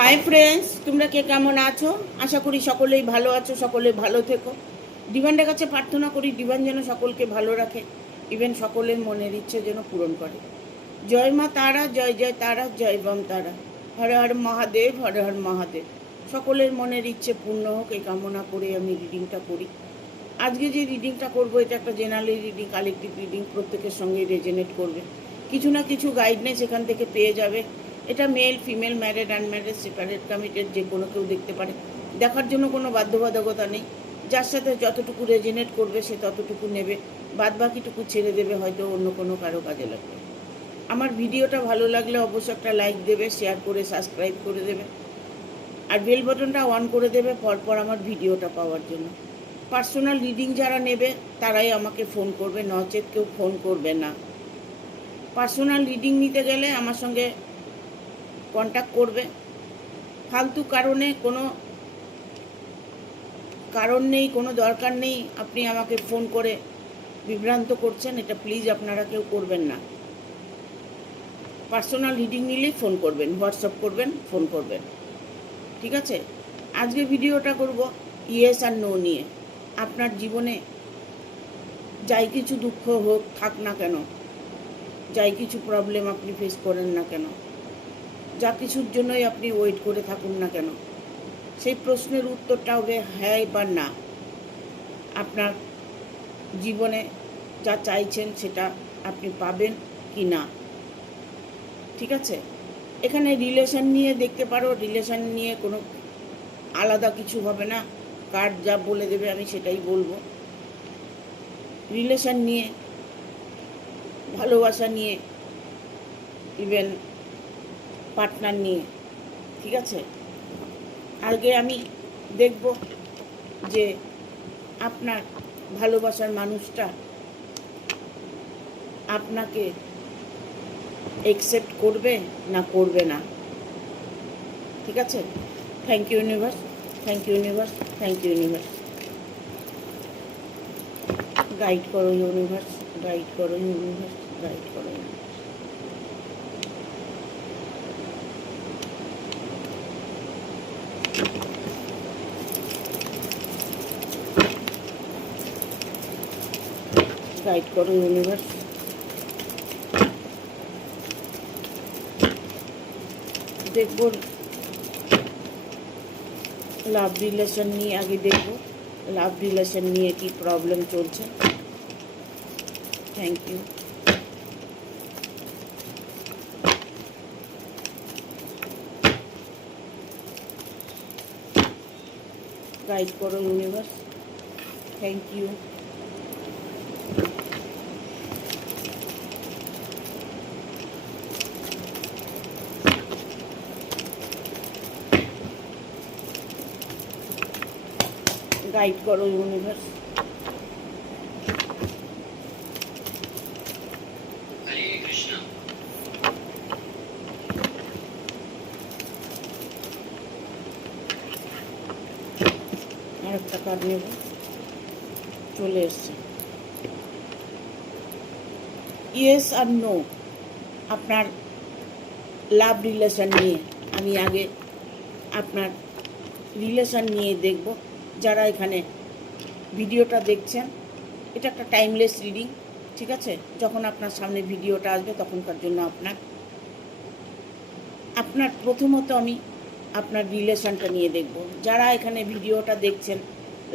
Hi friends, তোমরা কে কেমন আছো? আশা করি সকলেই ভালো আছো, সকলে ভালো থেকো। ডিভানের কাছে প্রার্থনা করি ডিভান যেন সকলকে ভালো রাখে, ইভেন সকলের মনের ইচ্ছে যেন পূরণ করে। জয় মা তারা, জয় জয় তারা, জয় বাম তারা। হর হর মহাদেব, হর হর মহাদেব। সকলের মনের ইচ্ছে পূর্ণ হোক এই কামনা করে আমি রিডিংটা করি। আজকে যে রিডিংটা করবো এটা একটা জেনারেল রিডিং, কালেকটিভ রিডিং, প্রত্যেকের সঙ্গে রেজনেট করবে। কিছু না কিছু গাইডনেস এখান থেকে পেয়ে যাবে। এটা male, female, married, unmarried, separate, committed, যে কোনো কেউ দেখতে পারে। দেখার জন্য কোনো বাধ্যবাধকতা নেই। যার সাথে যতটুকু রেজনেট করবে সে ততটুকু নেবে, বাদ বাকিটুকু ছেড়ে দেবে, হয়তো অন্য কোনো কারো কাজে লাগবে। আমার ভিডিওটা ভালো লাগলে অবশ্যই একটা লাইক দেবে, শেয়ার করে সাবস্ক্রাইব করে দেবে, আর বেল বাটনটা অন করে দেবে পরপর আমার ভিডিওটা পাওয়ার জন্য। পার্সোনাল রিডিং যারা নেবে তারাই আমাকে ফোন করবে, নচেত কেউ ফোন করবে না। পার্সোনাল রিডিং নিতে গেলে আমার সঙ্গে কন্ট্যাক্ট করবে। ফালতু কারণে কোনো কারণ নেই, কোনো দরকার নেই আপনি আমাকে ফোন করে বিভ্রান্ত করছেন, এটা প্লিজ আপনারা কেউ করবেন না। পার্সোনাল রিডিং নিলেই ফোন করবেন, হোয়াটসঅ্যাপ করবেন, ফোন করবেন, ঠিক আছে? আজকে ভিডিওটা করব ইয়েস আর নো নিয়ে। আপনার জীবনে যাই কিছু দুঃখ হোক থাক না কেন, যাই কিছু প্রবলেম আপনি ফেস করেন না কেন, যা কিছুর জন্যই আপনি ওয়েট করে থাকুন না কেন, সেই প্রশ্নের উত্তরটা হবে হ্যাঁ বা না। আপনার জীবনে যা চাইছেন সেটা আপনি পাবেন কি না, ঠিক আছে? এখানে রিলেশন নিয়ে দেখতে পারো, রিলেশন নিয়ে কোনো আলাদা কিছু হবে না, কার্ড যা বলে দেবে আমি সেটাই বলবো। রিলেশন নিয়ে, ভালোবাসা নিয়ে, ইভেন পার্টনার নিয়ে, ঠিক আছে? আগে আমি দেখব যে আপনার ভালোবাসার মানুষটা আপনাকে অ্যাকসেপ্ট করবে না করবে না, ঠিক আছে? Thank you universe, thank you universe, thank you universe. Guide করো ইউনিভার্স, গাইড করো ইউনিভার্স, গাইড করো ইউনিভার্স। গাইড করো ইউনিভার্স। দেখব লাভ রিলেশন নিয়ে, আগে দেখব লাভ রিলেশন নিয়ে কি প্রবলেম চলছে। Thank you. গাইড করো ইউনিভার্স, থ্যাংক ইউ। গাইড করো ইউনিভার্স। হরে কৃষ্ণ। আর একটা কার্ড নেব, চলে এসছে। ইয়েস আর নো আপনার লাভ রিলেশন নিয়ে। আমি আগে আপনার রিলেশন নিয়ে দেখব। যারা এখানে ভিডিওটা দেখছেন, এটা একটা টাইমলেস রিডিং, ঠিক আছে? যখন আপনার সামনে ভিডিওটা আসবে তখনকার জন্য আপনার প্রথমত আমি আপনার রিলেশনটা নিয়ে দেখব। যারা এখানে ভিডিওটা দেখছেন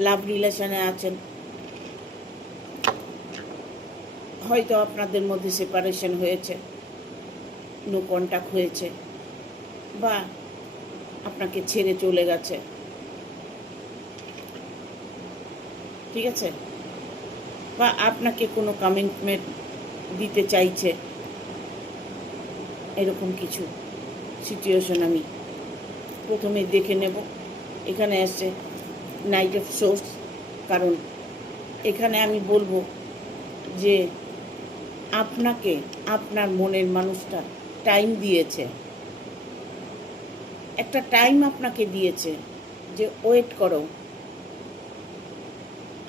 লাভ রিলেশনে আছেন, হয়তো আপনাদের মধ্যে সেপারেশন হয়েছে, নো কন্ট্যাক্ট হয়েছে, বা আপনাকে ছেড়ে চলে গেছে, ঠিক আছে? বা আপনাকে কোনো কমিটমেন্ট দিতে চাইছে, এরকম কিছু সিচুয়েশন আমি প্রথমে দেখে নেব। এখানে আসছে নাইট অফ সোর্স, কারণ এখানে আমি বলবো যে আপনাকে আপনার মনের মানুষটা টাইম দিয়েছে, একটা টাইম আপনাকে দিয়েছে যে ওয়েট করো,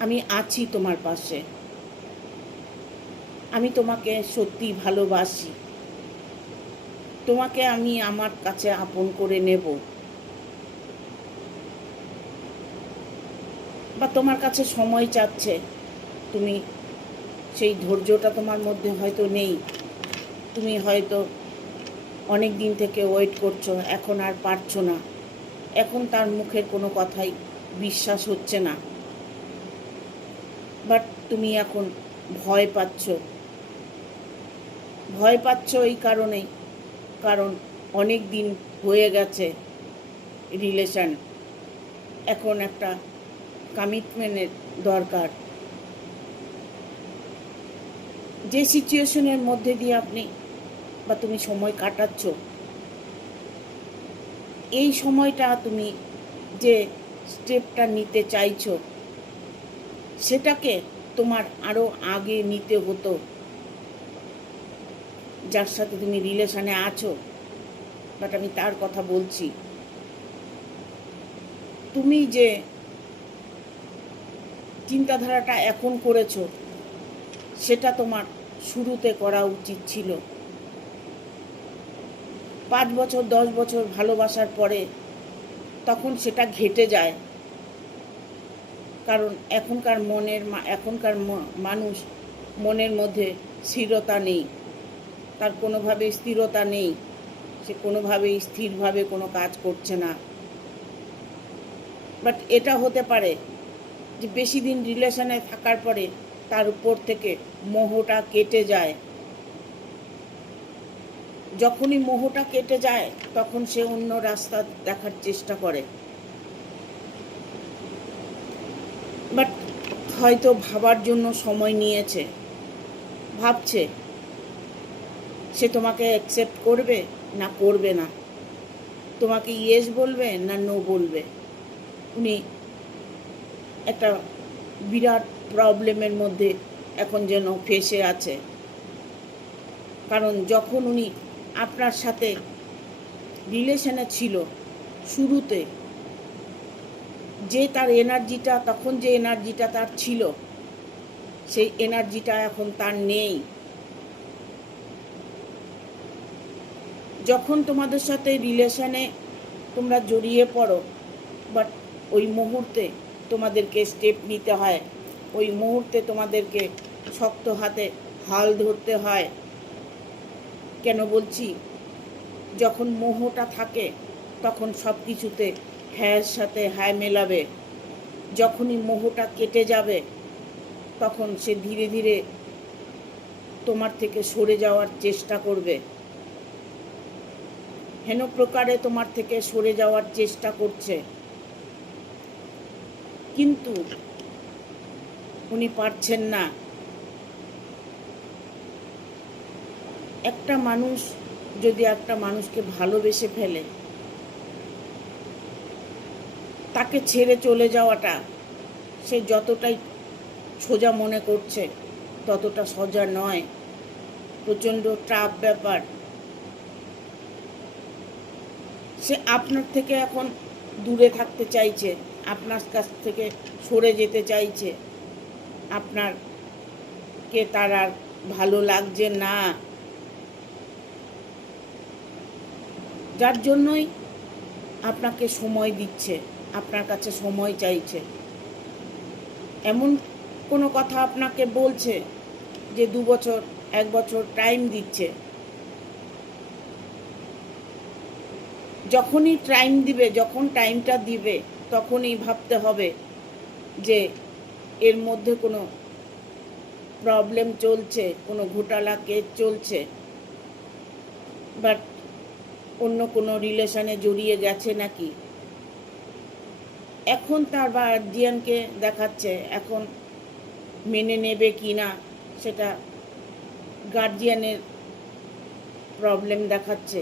আমি আছি তোমার পাশে, আমি তোমাকে সত্যি ভালোবাসি, তোমাকে আমি আমার কাছে আপন করে নেব, বা তোমার কাছে সময় চাচ্ছে, তুমি সেই ধৈর্যটা তোমার মধ্যে হয়তো নেই, তুমি হয়তো অনেক দিন থেকে ওয়েট করছো, এখন আর পারছো না, এখন তার মুখের কোনো কথাই বিশ্বাস হচ্ছে না, বাট তুমি এখন ভয় পাচ্ছ। ভয় পাচ্ছ এই কারণেই, কারণ অনেক দিন হয়ে গেছে রিলেশন, এখন একটা কমিটমেন্টের দরকার। যে সিচুয়েশনের মধ্যে দিয়ে আপনি বা তুমি সময় কাটাচ্ছ, এই সময়টা তুমি যে স্টেপটা নিতে চাইছো, সেটাকে তোমার আরও আগে নিতে হতো। যার সাথে তুমি রিলেশনে আছো, বাট আমি তার কথা বলছি, তুমি যে চিন্তাধারাটা এখন করেছো, সেটা তোমার শুরুতে করা উচিত ছিল। 5 বছর 10 বছর ভালোবাসার পরে তখন সেটা ঘেটে যায়, কারণ এখনকার মানুষ মনের মধ্যে স্থিরতা নেই, তার কোনোভাবে স্থিরতা নেই, সে কোনোভাবেই স্থিরভাবে কোনো কাজ করছে না। বাট এটা হতে পারে যে বেশি দিন রিলেশনে থাকার পরে তার উপর থেকে মোহটা কেটে যায়। যখনই মোহটা কেটে যায়, তখন সে অন্য রাস্তা দেখার চেষ্টা করে, বাট হয়তো ভাবার জন্য সময় নিয়েছে, ভাবছে সে তোমাকে অ্যাকসেপ্ট করবে না করবে না, তোমাকে ইয়েস বলবে না নো বলবে। উনি একটা বিরাট প্রবলেমের মধ্যে এখন যেন ফেঁসে আছে, কারণ যখন উনি আপনার সাথে রিলেশনে ছিল শুরুতে, যে তার এনার্জিটা, তখন যে এনার্জিটা তার ছিল, সেই এনার্জিটা এখন তার নেই। যখন তোমাদের সাথে রিলেশনে তোমরা জড়িয়ে পড়ো, বাট ওই মুহূর্তে তোমাদেরকে স্টেপ নিতে হয়, ওই মুহূর্তে তোমাদেরকে শক্ত হাতে হাল ধরতে হয়। কেন বলছি? যখন মোহটা থাকে তখন সব কিছুতে হ্যাঁর সাথে হ্যাঁ মেলাবে, যখনই মোহটা কেটে যাবে তখন সে ধীরে ধীরে তোমার থেকে সরে যাওয়ার চেষ্টা করবে, হেন প্রকারে তোমার থেকে সরে যাওয়ার চেষ্টা করছে, কিন্তু উনি পারছেন না। একটা মানুষ যদি একটা মানুষকে ভালোবেসে ফেলে, তাকে ছেড়ে চলে যাওয়াটা সে যতটাই সোজা মনে করছে ততটা সোজা নয়, প্রচণ্ড টাফ ব্যাপার। সে আপনার থেকে এখন দূরে থাকতে চাইছে, আপনার কাছ থেকে সরে যেতে চাইছে, আপনারকে তার আর ভালো লাগছে না, যার জন্যই আপনাকে সময় দিচ্ছে, আপনার কাছে সময় চাইছে। এমন কোনো কথা আপনাকে বলছে যে 2 বছর 1 বছর টাইম দিচ্ছে। যখনই টাইম দিবে, যখন টাইমটা দিবে, তখনই ভাবতে হবে যে এর মধ্যে কোনো প্রবলেম চলছে, কোনো ঘোটালা কেস চলছে, বাট অন্য কোনো রিলেশনে জড়িয়ে গেছে নাকি। এখন তার গার্জিয়ানকে দেখাচ্ছে, এখন মেনে নেবে কি না সেটা গার্জিয়ানের প্রবলেম দেখাচ্ছে।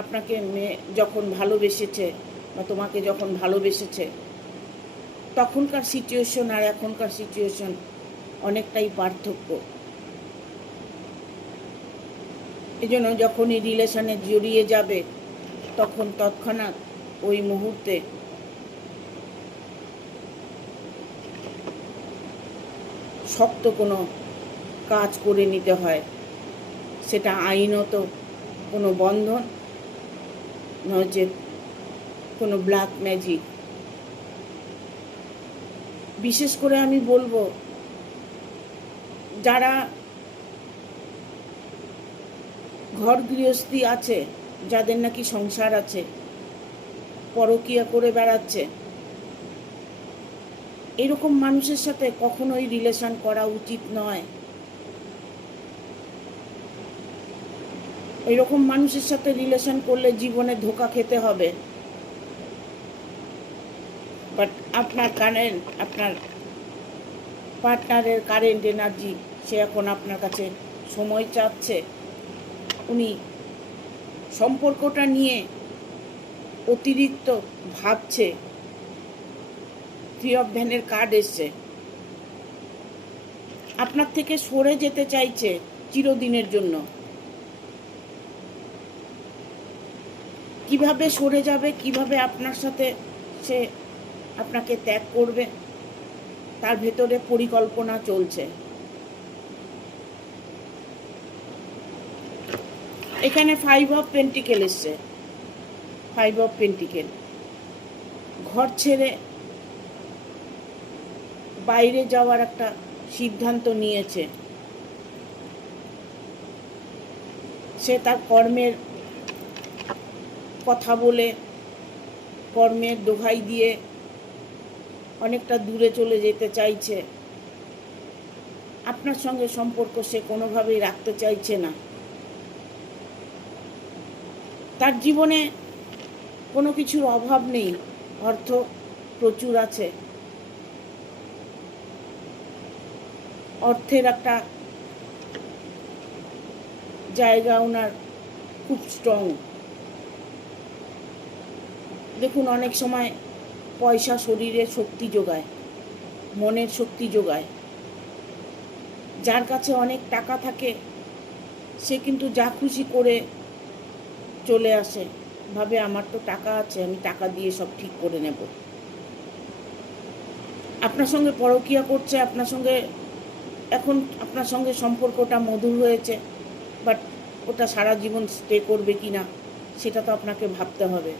আপনাকে যখন ভালোবেসেছে বা তোমাকে যখন ভালোবেসেছে, তখনকার সিচুয়েশন আর এখনকার সিচুয়েশন অনেকটাই পার্থক্য। এই জন্য যখনই রিলেশনে জড়িয়ে যাবে, তখন তৎক্ষণাৎ ওই মুহূর্তে শক্ত কোনো কাজ করে নিতে হয়, সেটা আইনত কোনো বন্ধন নয়, যে কোনো ব্ল্যাক ম্যাজিক, বিশেষ করে আমি বলবো, যারা ঘর গৃহস্থী আছে, যাদের নাকি সংসার আছে, পরকীয়া করে বেড়াচ্ছে, এরকম মানুষের সাথে কখনোই রিলেশন করা উচিত নয়। এরকম মানুষের সাথে রিলেশন করলে জীবনে ধোঁকা খেতে হবে। বাট আপনার আপনার পার্টনারের কারেন্ট এনার্জি, সে এখন আপনার কাছে সময় চাচ্ছে, উনি সম্পর্কটা নিয়ে অতিরিক্ত ভাবছে। 3 অফ ভ্যানের কার্ড এসছে, আপনার থেকে সরে যেতে চাইছে চিরদিনের জন্য। কিভাবে সরে যাবে, কিভাবে আপনার সাথে সে আপনাকে ত্যাগ করবে, তার ভেতরে পরিকল্পনা চলছে। এখানে 5 অফ পেন্টিকেল এসছে। 5 অফ পেন্টিকেল, ঘর ছেড়ে বাইরে যাওয়ার একটা সিদ্ধান্ত নিয়েছে। সে তার কর্মের কথা বলে, কর্মের দোহাই দিয়ে অনেকটা দূরে চলে যেতে চাইছে। আপনার সঙ্গে সম্পর্ক সে কোনোভাবেই রাখতে চাইছে না। তার জীবনে কোনো কিছুর অভাব নেই, অর্থ প্রচুর আছে, অর্থের একটা জায়গা ওনার খুব স্ট্রং। দেখুন, অনেক সময় পয়সা শরীরে শক্তি যোগায়, মনের শক্তি যোগায়। যার কাছে অনেক টাকা থাকে সে কিন্তু যা খুশি করে চলে আসে, ভাবে আমার তো টাকা আছে, আমি টাকা দিয়ে সব ঠিক করে নেব। আপনার সঙ্গে পরকীয়া করছে, আপনার সঙ্গে সম্পর্কটা মধুর হয়েছে, বাট ওটা সারা জীবন স্টে করবে কি না সেটা তো আপনাকে ভাবতে হবে।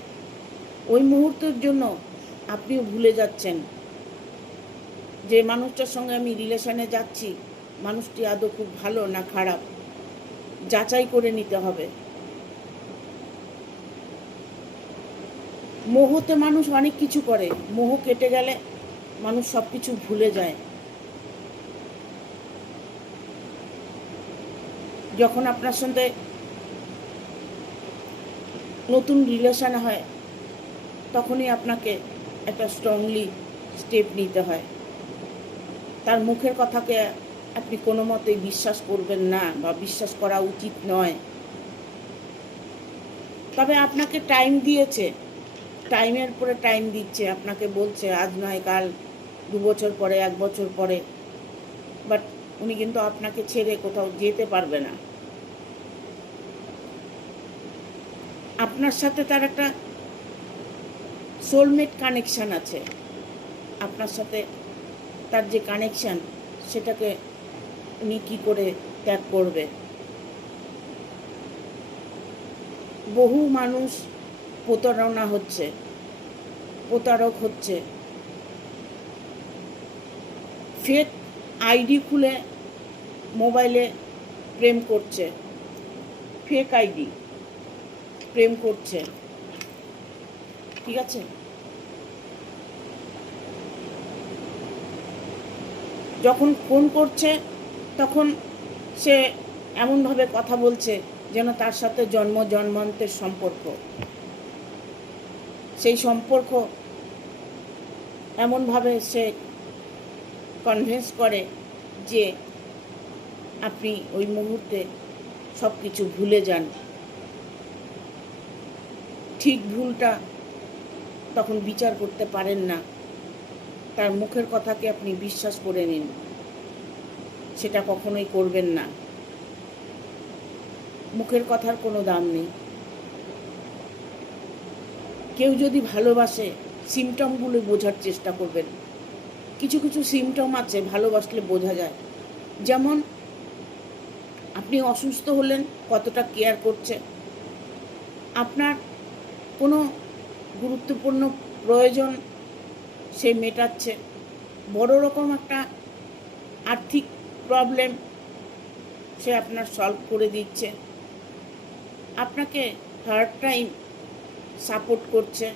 ওই মুহূর্তের জন্য আপনিও ভুলে যাচ্ছেন যে মানুষটার সঙ্গে আমি রিলেশনে যাচ্ছি, মানুষটি আদৌ খুব ভালো না খারাপ, যাচাই করে নিতে হবে। মোহতে মানুষ অনেক কিছু করে, মোহ কেটে গেলে মানুষ সব কিছু ভুলে যায়। যখন আপনার সঙ্গে নতুন রিলেশন হয় তখনই আপনাকে একটা স্ট্রংলি স্টেপ নিতে হয়। তার মুখের কথাকে আপনি কোনো মতেই বিশ্বাস করবেন না, বা বিশ্বাস করা উচিত নয়। তবে আপনাকে টাইম দিয়েছে, টাইমের পরে টাইম দিচ্ছে, আপনাকে বলছে আজ নয় কাল, 2 বছর পরে, 1 বছর পরে, বাট উনি কিন্তু আপনাকে ছেড়ে কোথাও যেতে পারবে না। আপনার সাথে তার একটা সোলমেট কানেকশান আছে। আপনার সাথে তার যে কানেকশান, সেটাকে উনি কী করে ত্যাগ করবে। বহু মানুষ প্রতারণা হচ্ছে, প্রতারক হচ্ছে, ফেক আইডি খুলে মোবাইলে প্রেম করছে, ফেক আইডি প্রেম করছে, ঠিক আছে? যখন ফোন করছে তখন সে এমনভাবে কথা বলছে যেন তার সাথে জন্ম জন্মান্তের সম্পর্ক। সেই সম্পর্ক এমনভাবে সে কনভিন্স করে যে আপনি ওই মুহূর্তে সব কিছু ভুলে যান। ঠিক ভুলটা তখন বিচার করতে পারেন না, তার মুখের কথাকে আপনি বিশ্বাস করে নিন, সেটা কখনোই করবেন না। মুখের কথার কোনো দাম নেই। কেউ যদি ভালোবাসে, সিমটমগুলো বোঝার চেষ্টা করবেন। কিছু কিছু সিমটম আছে ভালোবাসলে বোঝা যায়। যেমন আপনি অসুস্থ হলেন, কতটা কেয়ার করছে, আপনার কোনো গুরুত্বপূর্ণ প্রয়োজন সে মেটাচ্ছে, বড় রকম একটা আর্থিক প্রবলেম সে আপনার সলভ করে দিচ্ছে, আপনাকে থার্ড টাইম সাপোর্ট করছে,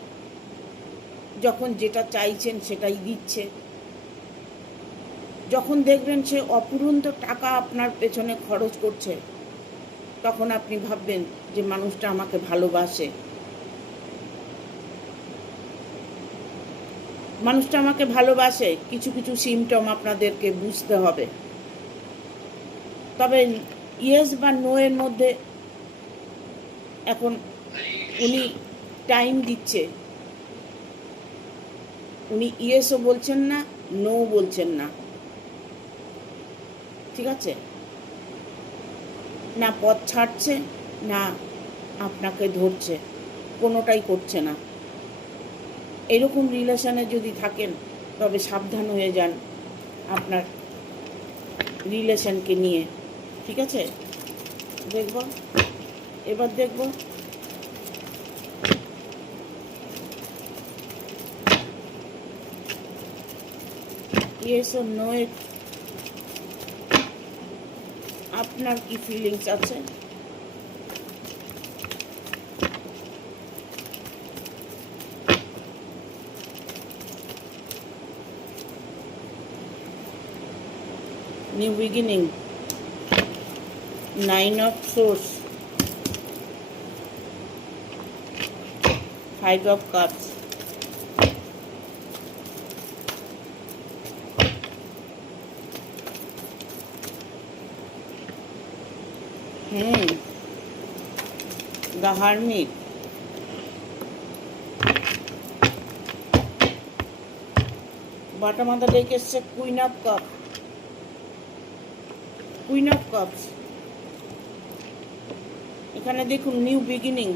যখন যেটা চাইছেন সেটাই দিচ্ছে। যখন দেখবেন সে অফুরন্ত টাকা আপনার পেছনে খরচ করছে, তখন আপনি ভাববেন যে মানুষটা আমাকে ভালোবাসে, মানুষটা আমাকে ভালোবাসে। কিছু কিছু সিমটম আপনাদেরকে বুঝতে হবে। তবে ইয়েস বা নো এর মধ্যে এখন হরে উনি কৃষ্ণ। টাইম দিচ্ছে, উনি ইয়েসও বলছেন না, নো বলছেন না, ঠিক আছে? না পথ ছাড়ছে, না আপনাকে ধরছে, কোনোটাই করছে না। এরকম রিলেশনে যদি থাকেন তবে সাবধান হয়ে যান আপনার রিলেশনকে নিয়ে, ঠিক আছে? দেখব, এবার দেখব ইয়েস ও নো এর আপনার কি ফিলিংস আছে। New beginning, 9 of Swords, 5 of Cups, the Hermit, bottom of the deck is a Queen of Cups, Queen of Cups। এখানে দেখুন নিউ বিগিনিং,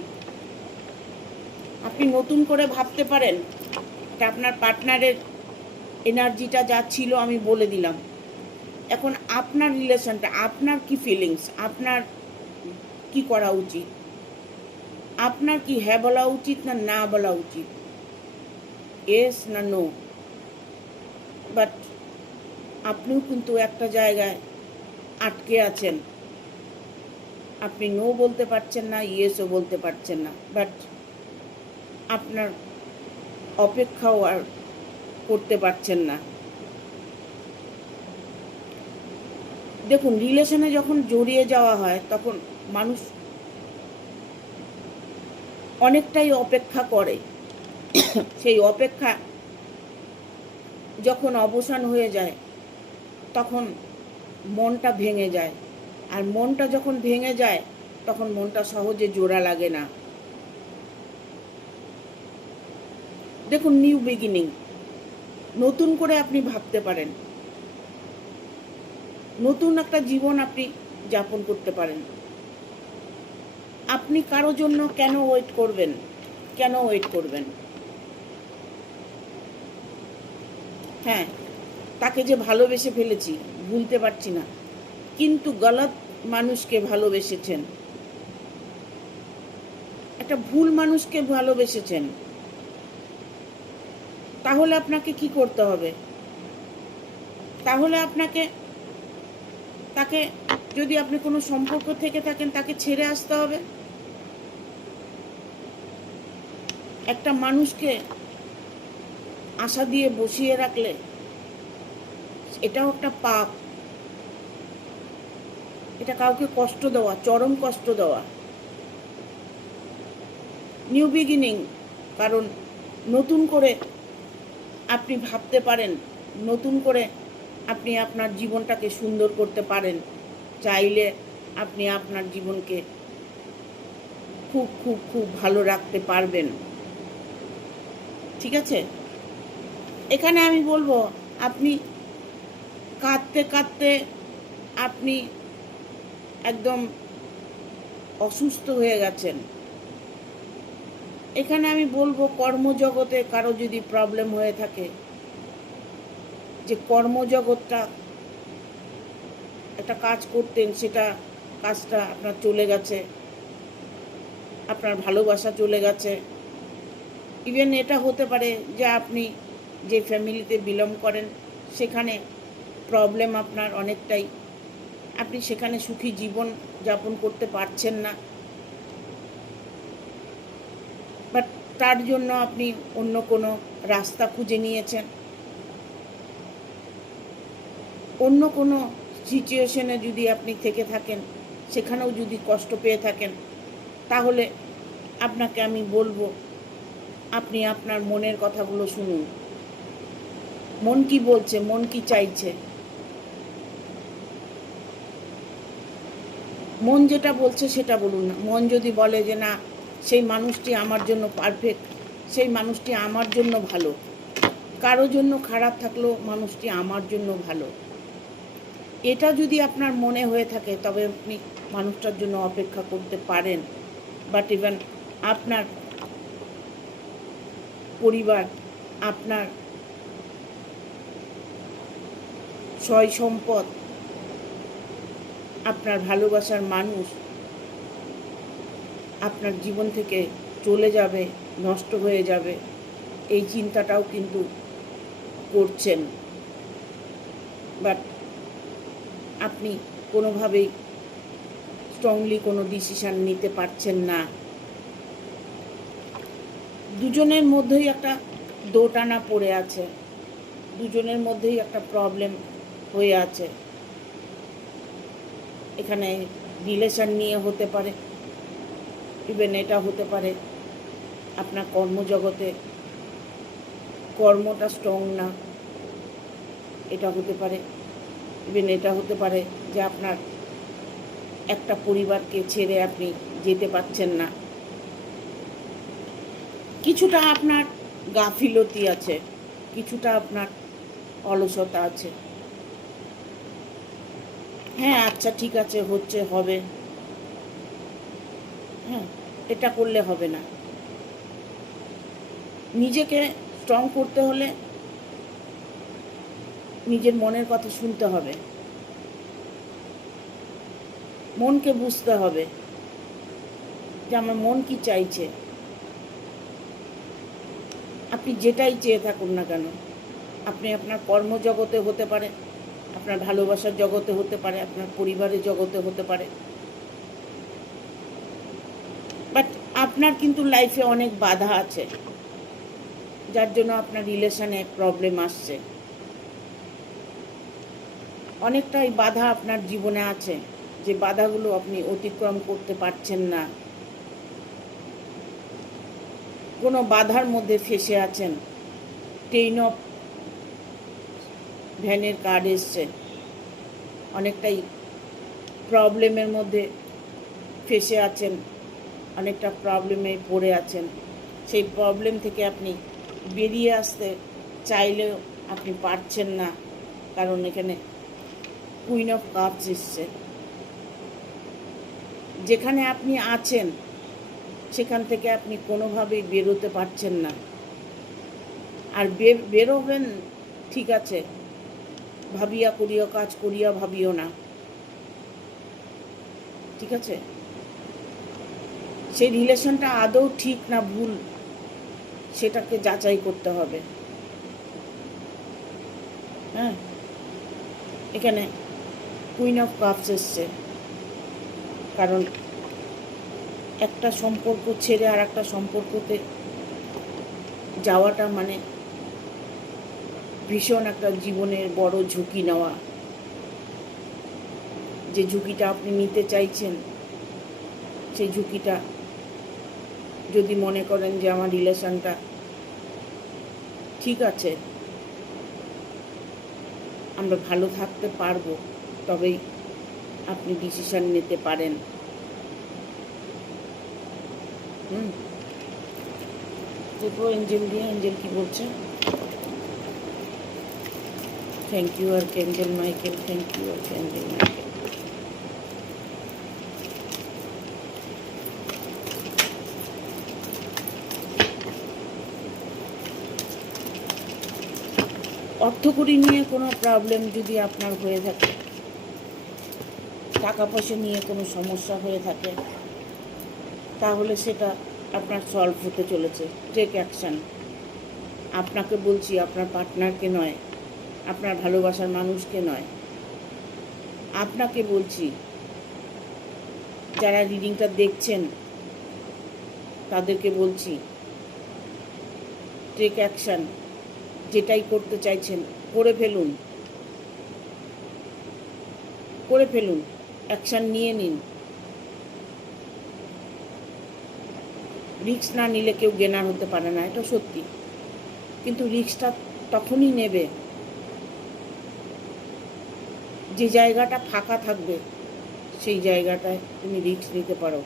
আপনি নতুন করে ভাবতে পারেন। এটা আপনার পার্টনারের এনার্জিটা যা ছিল আমি বলে দিলাম। এখন আপনার রিলেশনটা, আপনার কি ফিলিংস, আপনার কি করা উচিত, আপনার কি হ্যাঁ বলা উচিত না না বলা উচিত, ইয়েস না নো। বাট আপনিও কিন্তু একটা জায়গায় আটকে আছেন, আপনি নো বলতে পারছেন না, ইয়েসও বলতে পারছেন না, বাট আপনার অপেক্ষাও আর করতে পারছেন না। দেখুন, রিলেশনে যখন জড়িয়ে যাওয়া হয় তখন মানুষ অনেকটাই অপেক্ষা করে। সেই অপেক্ষা যখন অবসান হয়ে যায় তখন মনটা ভেঙে যায়, আর মনটা যখন ভেঙে যায় তখন মনটা সহজে জোড়া লাগে না। দেখুন, নিউ বিগিনিং, নতুন করে আপনি ভাবতে পারেন, নতুন একটা জীবন আপনি যাপন করতে পারেন। আপনি কারো জন্য কেন ওয়েট করবেন, কেন ওয়েট করবেন? হ্যাঁ, তাকে যে ভালোবেসে ফেলেছি, ভুলতে পারছি না, কিন্তু গলত মানুষকে ভালোবেসেছেন, একটা ভুল মানুষকে ভালোবেসেছেন। তাহলে আপনাকে কি করতে হবে? তাহলে আপনাকে, তাকে, যদি আপনি কোনো সম্পর্ক থেকে থাকেন, তাকে ছেড়ে আসতে হবে। একটা মানুষকে আশা দিয়ে বসিয়ে রাখলে এটাও একটা পাপ, এটা কাউকে কষ্ট দেওয়া, চরম কষ্ট দেওয়া। নিউ বিগিনিং, কারণ নতুন করে আপনি ভাবতে পারেন, নতুন করে আপনি আপনার জীবনটাকে সুন্দর করতে পারেন। চাইলে আপনি আপনার জীবনকে খুব খুব খুব ভালো রাখতে পারবেন, ঠিক আছে? এখানে আমি বলবো, আপনি কাঁদতে কাঁদতে আপনি একদম অসুস্থ হয়ে গেছেন। এখানে আমি বলবো, কর্মজগতে কারো যদি প্রবলেম হয়ে থাকে, যে কর্মজগৎটা একটা কাজ করতেন, সেটা কাজটা আপনার চলে গেছে, আপনার ভালোবাসা চলে গেছে। ইভেন এটা হতে পারে যে আপনি যে ফ্যামিলিতে বিলং করেন সেখানে প্রবলেম আপনার অনেকটাই, আপনি সেখানে সুখী জীবন যাপন করতে পারছেন না, বাট তার জন্য আপনি অন্য কোনো রাস্তা খুঁজে নিয়েছেন, অন্য কোনো সিচুয়েশনে যদি আপনি থেকে থাকেন, সেখানেও যদি কষ্ট পেয়ে থাকেন, তাহলে আপনাকে আমি বলবো আপনি আপনার মনের কথাগুলো শুনুন। মন কি বলছে, মন কি চাইছে, মন যেটা বলছে সেটা বলুন না। মন যদি বলে যে না, সেই মানুষটি আমার জন্য পারফেক্ট, সেই মানুষটি আমার জন্য ভালো, কারো জন্য খারাপ থাকলেও মানুষটি আমার জন্য ভালো, এটা যদি আপনার মনে হয়ে থাকে, তবে আপনি মানুষটার জন্য অপেক্ষা করতে পারেন। বাট ইভেন আপনার পরিবার, আপনার সয় সম্পদ, আপনার ভালোবাসার মানুষ আপনার জীবন থেকে চলে যাবে, নষ্ট হয়ে যাবে, এই চিন্তাটাও কিন্তু করছেন, বাট আপনি কোনোভাবেই স্ট্রংলি কোনো ডিসিশান নিতে পারছেন না। দুজনের মধ্যেই একটা দোটানা পড়ে আছে, দুজনের মধ্যেই একটা প্রবলেম হয়ে আছে। এখানে রিলেশন নিয়ে হতে পারে, ইভেন এটা হতে পারে আপনার কর্মজগতে কর্মটা স্ট্রং না, এটা হতে পারে, ইভেন এটা হতে পারে যে আপনার একটা পরিবারকে ছেড়ে আপনি যেতে পারছেন না, কিছুটা আপনার গাফিলতি আছে, কিছুটা আপনার অলসতা আছে। হ্যাঁ, আচ্ছা ঠিক আছে, হচ্ছে, হবে, হ্যাঁ, এটা করলে হবে না। নিজেকে স্ট্রং করতে হলে নিজের মনের কথা শুনতে হবে, মনকে বুঝতে হবে যে আমার মন কি চাইছে। আপনি যেটাই চেয়ে থাকুন না কেন, আপনি আপনার কর্মজগতে হতে পারে, আপনার ভালোবাসার জগতে হতে পারে, আপনার পরিবারের জগতে হতে পারে, বাট আপনার কিন্তু লাইফে অনেক বাধা আছে, যার জন্য আপনার রিলেশনে প্রবলেম আসছে। অনেকটাই বাধা আপনার জীবনে আছে, যে বাধাগুলো আপনি অতিক্রম করতে পারছেন না, কোনো বাধার মধ্যে ফেসে আছেন। 10 অফ ভ্যানের কার্ড এসছে, অনেকটাই প্রবলেমের মধ্যে ফেসে আছেন, অনেকটা প্রবলেমে পড়ে আছেন। সেই প্রবলেম থেকে আপনি বেরিয়ে আসতে চাইলেও আপনি পারছেন না, কারণ এখানে কুইন অফ কাপস এসছে। যেখানে আপনি আছেন সেখান থেকে আপনি কোনোভাবেই বেরোতে পারছেন না। আর বেরোবেন ঠিক আছে, ভাবিয়া করিও কাজ, করিয়া ভাবিও না, ঠিক আছে? সেই রিলেশনটা আদৌ ঠিক না ভুল, সেটাকে যাচাই করতে হবে। হ্যাঁ, এখানে কুইন অফ কাপস এসছে, কারণ একটা সম্পর্ক ছেড়ে আর একটা সম্পর্কতে যাওয়াটা মানে ভীষণ একটা জীবনের বড় ঝুঁকি নেওয়া। যে ঝুঁকিটা আপনি নিতে চাইছেন, সেই ঝুঁকিটা যদি মনে করেন যে আমার রিলেশনটা ঠিক আছে, আমরা ভালো থাকতে পারবো, তবেই আপনি ডিসিশন নিতে পারেন। দেখো এঞ্জেল দিয়ে, এঞ্জেল কি বলছে। Thank you archangel Michael, thank you archangel Michael. অর্থকড়ি নিয়ে কোনো প্রবলেম যদি আপনার হয়ে থাকে, টাকা পয়সা নিয়ে কোনো সমস্যা হয়ে থাকে, তাহলে সেটা আপনার সলভ হতে চলেছে। Take action. আপনাকে বলছি, আপনার পার্টনারকে নয়। আপনার ভালোবাসার মানুষকে নয়। আপনাকে বলছি, যারা রিডিংটা দেখছেন তাদেরকে বলছি, টেক অ্যাকশন। যেটাই করতে চাইছেন করে ফেলুন, করে ফেলুন, অ্যাকশন নিয়ে নিন। রিস্ক না নিলে কেউ গেনার হতে পারে না, এটা সত্যি। কিন্তু রিস্কটা তখনই নেবে যে জায়গাটা ফাঁকা থাকবে, সেই জায়গাটায় তুমি রিস্ক নিতে পারো।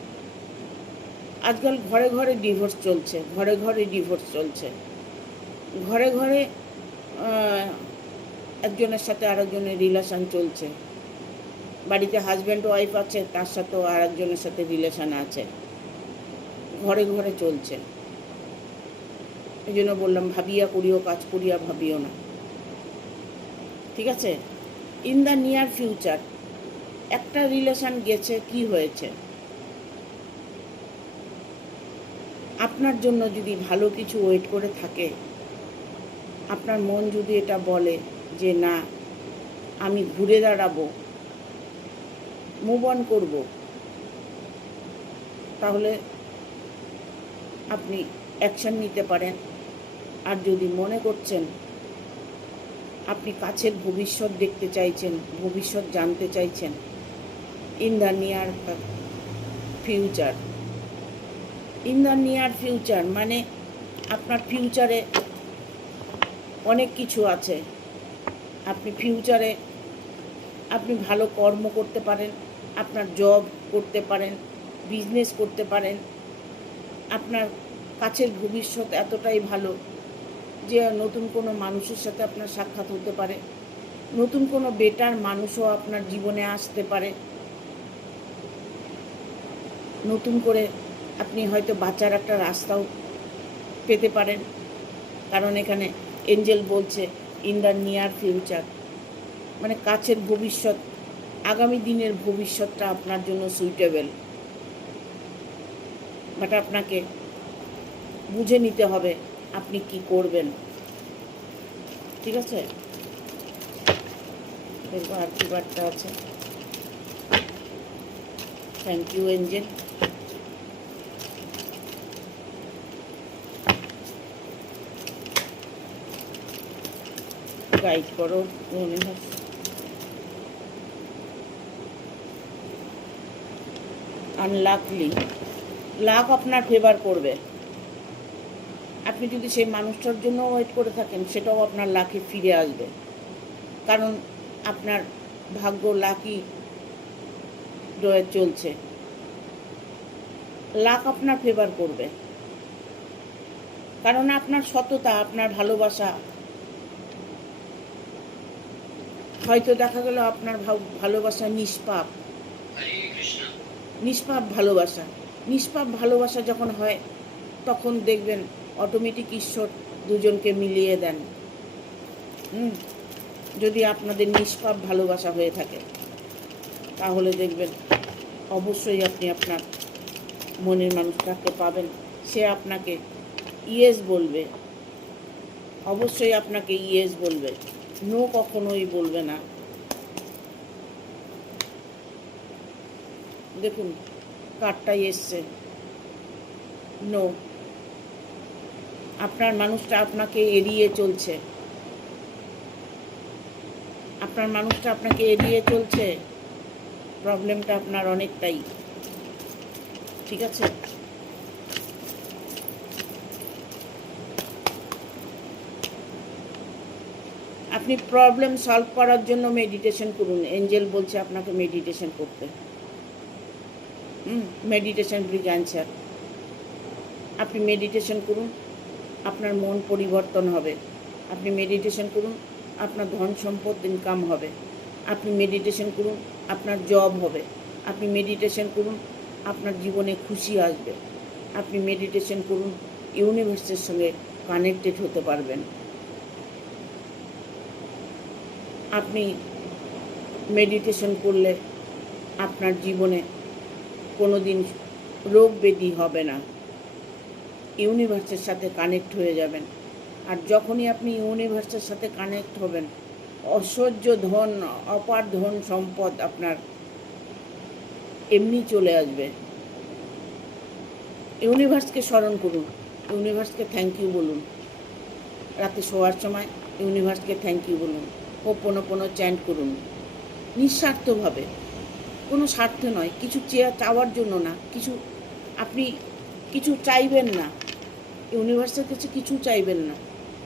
আজকাল ঘরে ঘরে ডিভোর্স চলছে, ঘরে ঘরে ডিভোর্স চলছে, ঘরে ঘরে একজনের সাথে আরেকজনের রিলেশন চলছে। বাড়িতে হাজব্যান্ড ওয়াইফ আছে, তার সাথেও আরেকজনের সাথে রিলেশন আছে, ঘরে ঘরে চলছে। এই জন্য বললাম, ভাবিয়া করিও কাজ, করিয়া ভাবিও না। ঠিক আছে? ইন দ্য নিয়ার ফিউচার একটা রিলেশন গেছে, কি হয়েছে? আপনার জন্য যদি ভালো কিছু ওয়েট করে থাকে, আপনার মন যদি এটা বলে যে না, আমি ঘুরে দাঁড়াবো, মুভ অন করবো, তাহলে আপনি অ্যাকশন নিতে পারেন। আর যদি মনে করছেন আপনি কাছের ভবিষ্যৎ দেখতে চাইছেন, ভবিষ্যৎ জানতে চাইছেন, in the near future, in the near future মানে আপনার ফিউচারে অনেক কিছু আছে। আপনি ফিউচারে আপনি ভালো কর্ম করতে পারেন, আপনার জব করতে পারেন, বিজনেস করতে পারেন। আপনার কাছের ভবিষ্যৎ এতটাই ভালো যে নতুন কোনো মানুষের সাথে আপনার সাক্ষাৎ হতে পারে, নতুন কোনো বেটার মানুষও আপনার জীবনে আসতে পারে, নতুন করে আপনি হয়তো বাঁচার একটা রাস্তাও পেতে পারেন। কারণ এখানে এঞ্জেল বলছে ইন দ্য নিয়ার ফিউচার মানে কাছের ভবিষ্যৎ, আগামী দিনের ভবিষ্যৎটা আপনার জন্য সুইটেবল। বাট আপনাকে বুঝে নিতে হবে আপনি কি করবেন। ঠিক আছে? দেখবো আর কি বার্তা আছে। Thank you angel. গাইড করো ইউনিভার্স। আনলাকলি, লাক আপনার ফেভার করবে। আপনি যদি সেই মানুষটার জন্য ওয়েট করে থাকেন, সেটাও আপনার লাকে ফিরে আসবে। কারণ আপনার ভাগ্য লাকি ড্রয়ে চলছে, লাক আপনার ফেভার করবে। কারণ আপনার সততা, আপনার ভালোবাসা, হয়তো দেখা গেল আপনার ভালোবাসা নিষ্পাপ, হরে কৃষ্ণ। নিষ্পাপ ভালোবাসা। নিষ্পাপ ভালোবাসা যখন হয়, তখন দেখবেন অটোমেটিক ঈশ্বর দুজনকে মিলিয়ে দেন। যদি আপনাদের নিষ্পাপ ভালোবাসা হয়ে থাকে, তাহলে দেখবেন অবশ্যই আপনি আপনার মনের মানুষটাকে পাবেন। সে আপনাকে ইয়েস বলবে, অবশ্যই আপনাকে ইয়েস বলবে, নো কখনোই বলবে না। দেখুন কার্ডটাই এসছে নো। আপনার মানুষটা আপনাকে এড়িয়ে চলছে, আপনার মানুষটা আপনাকে এড়িয়ে চলছে। প্রবলেমটা আপনার অনেকটাই। ঠিক আছে? আপনি প্রবলেম সলভ করার জন্য মেডিটেশন করুন। এঞ্জেল বলছে আপনাকে মেডিটেশন করতে। Meditation bring answer. আপনি মেডিটেশন করুন, আপনার মন পরিবর্তন হবে। আপনি মেডিটেশন করুন, আপনার ধন সম্পদ ইনকাম হবে। আপনি মেডিটেশন করুন, আপনার জব হবে। আপনি মেডিটেশন করুন, আপনার জীবনে খুশি আসবে। আপনি মেডিটেশন করুন, ইউনিভার্সের সঙ্গে কানেক্টেড হতে পারবেন। আপনি মেডিটেশন করলে আপনার জীবনে কোনো দিন রোগ ব্যাধি হবে না। ইউনিভার্সের সাথে কানেক্ট হয়ে যাবেন। আর যখনই আপনি ইউনিভার্সের সাথে কানেক্ট হবেন, অসহ্য ধন, অপার ধন সম্পদ আপনার এমনি চলে আসবে। ইউনিভার্সকে স্মরণ করুন, ইউনিভার্সকে থ্যাংক ইউ বলুন। রাতে শোয়ার সময় ইউনিভার্সকে থ্যাংক ইউ বলুন। হোপোনোপোনো চ্যান্ট করুন নিঃস্বার্থভাবে, কোনো স্বার্থ নয়, কিছু চাওয়ার জন্য না, আপনি কিছু চাইবেন না, ইউনিভার্সের কাছে কিছু চাইবেন না,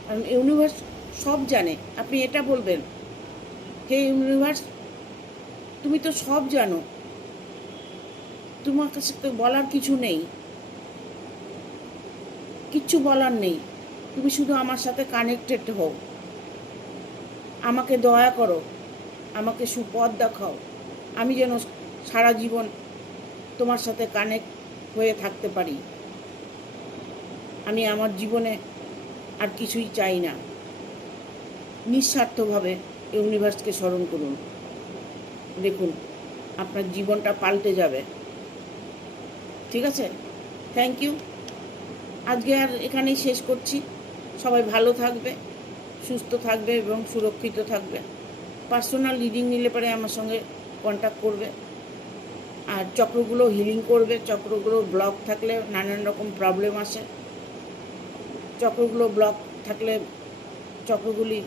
কারণ ইউনিভার্স সব জানে। আপনি এটা বলবেন, হে ইউনিভার্স, তুমি তো সব জানো, তোমার কাছে তো বলার কিছু নেই, কিচ্ছু বলার নেই, তুমি শুধু আমার সাথে কানেক্টেড হও, আমাকে দয়া করো, আমাকে সুপথ দেখাও, আমি যেন সারা জীবন তোমার সাথে কানেক্ট হয়ে থাকতে পারি। আমি আমার জীবনে আর কিছুই চাই না। নিঃস্বার্থভাবে ইউনিভার্সকে স্মরণ করুন, দেখুন আপনার জীবনটা পাল্টে যাবে। ঠিক আছে, থ্যাংক ইউ। আজকে আর এখানেই শেষ করছি। সবাই ভালো থাকবে, সুস্থ থাকবে এবং সুরক্ষিত থাকবে। পার্সোনাল রিডিং নিলে পরে আমার সঙ্গে কন্ট্যাক্ট করবে। আর চক্রগুলো হিলিং করবে। চক্রগুলো ব্লক থাকলে নানান রকম প্রবলেম আসে। চক্রগুলো ব্লক থাকলে চক্রগুলি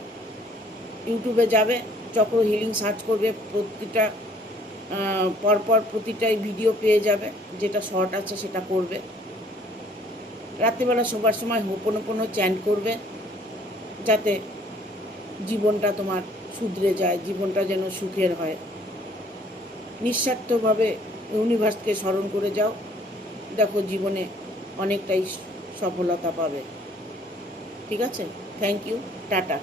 ইউটিউবে যাবে, চক্র হিলিং সার্চ করবে, প্রতিটা পরপর প্রতিটাই ভিডিও পেয়ে যাবে, যেটা শর্ট আছে সেটা করবে। রাত্রিবেলা শোবার সময় হোপোনোপোনো চ্যান্ট করবে, যাতে জীবনটা তোমার শুধরে যায়, জীবনটা যেন সুখের হয়। নিঃস্বার্থভাবে ইউনিভার্সকে স্মরণ করে যাও, দেখো জীবনে অনেকটাই সফলতা পাবে। ঠিক আছে, থ্যাংক ইউ, টাটা।